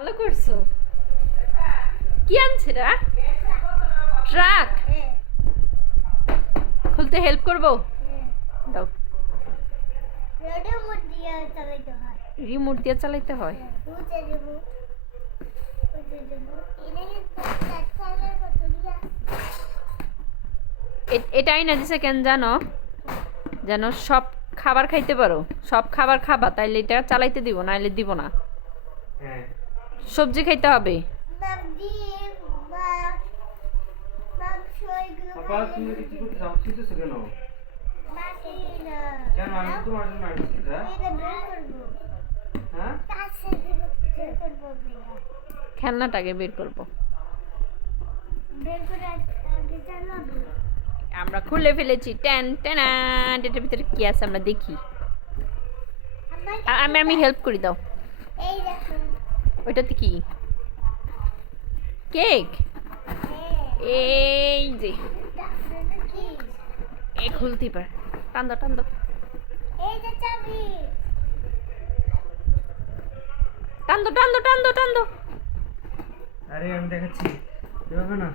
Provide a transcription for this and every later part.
ভালো করছ? কি আনছে রা? ট্রাক? খুলতে হেল্প করব? দাও। রিমোট দিয়ে চালাইতে হয়। এটাই না দিছে কেন জানো? যেন সব খাবার খাইতে পারো। সব খাবার খাবা, তাইলে এটা চালাইতে দিব, নাইলে দিব না। হ্যাঁ। সবজি খাইতে হবে। হ্যাঁ? খেলনাটাকে বের করব। আমরা খুলে ফেলেছি ট্যান ট্যানা এটার ভিতরে কি আছে আমরা দেখি। আমি আমি হেল্প করি দাও। এই দেখো। ওইটাতে কি? কেক? এই যে। এ খুলতে পার। টান দাও টান দাও। এই যে টান দাও টান দাও টান দাও টান দাও। আরে আমি দেখাচ্ছি। এভাবে না।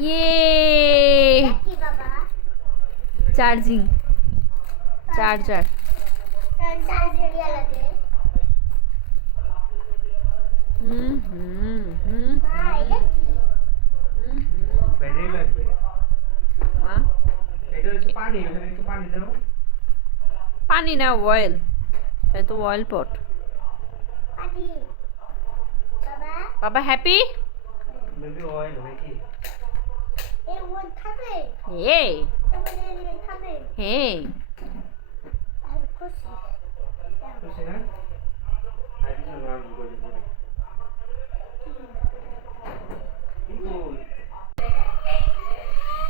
ইয়ে কি বাবা চার্জিং চার্জার চার্জার দিয়া লাগে হুম হুম হুম মা এটা কি ব্যাটারি লাগবে করে কিন্তু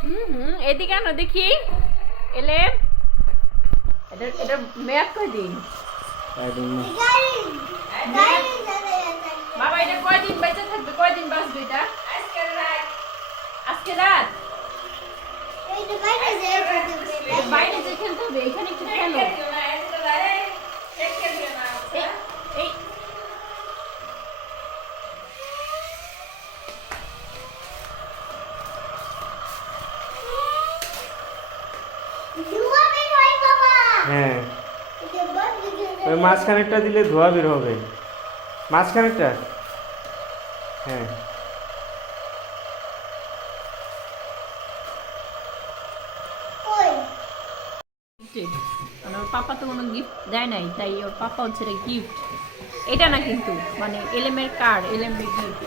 হুম হুম এদিকে আনো দেখি। এলে। এটা এটা মেয়াদ কয়দিন? বাবা এটা কয়দিন বেঁচে থাকবে? কয়দিন বাঁচবে এটা? আজকে রাত? বাইরে যে খেলতে হবে এখানে একটু খেলো। হয় হ্যাঁ। ওই মাঝখানেরটা দিলে ধোয়া বের হবে। মাঝখানেরটা? হ্যাঁ। Gifted। মানে ওর পাপা তো কোনো গিফট দেয় নাই, তাই ওর পাপা হচ্ছে গিফট এটা না কিন্তু মানে এলেমের কার এলেমের গিফট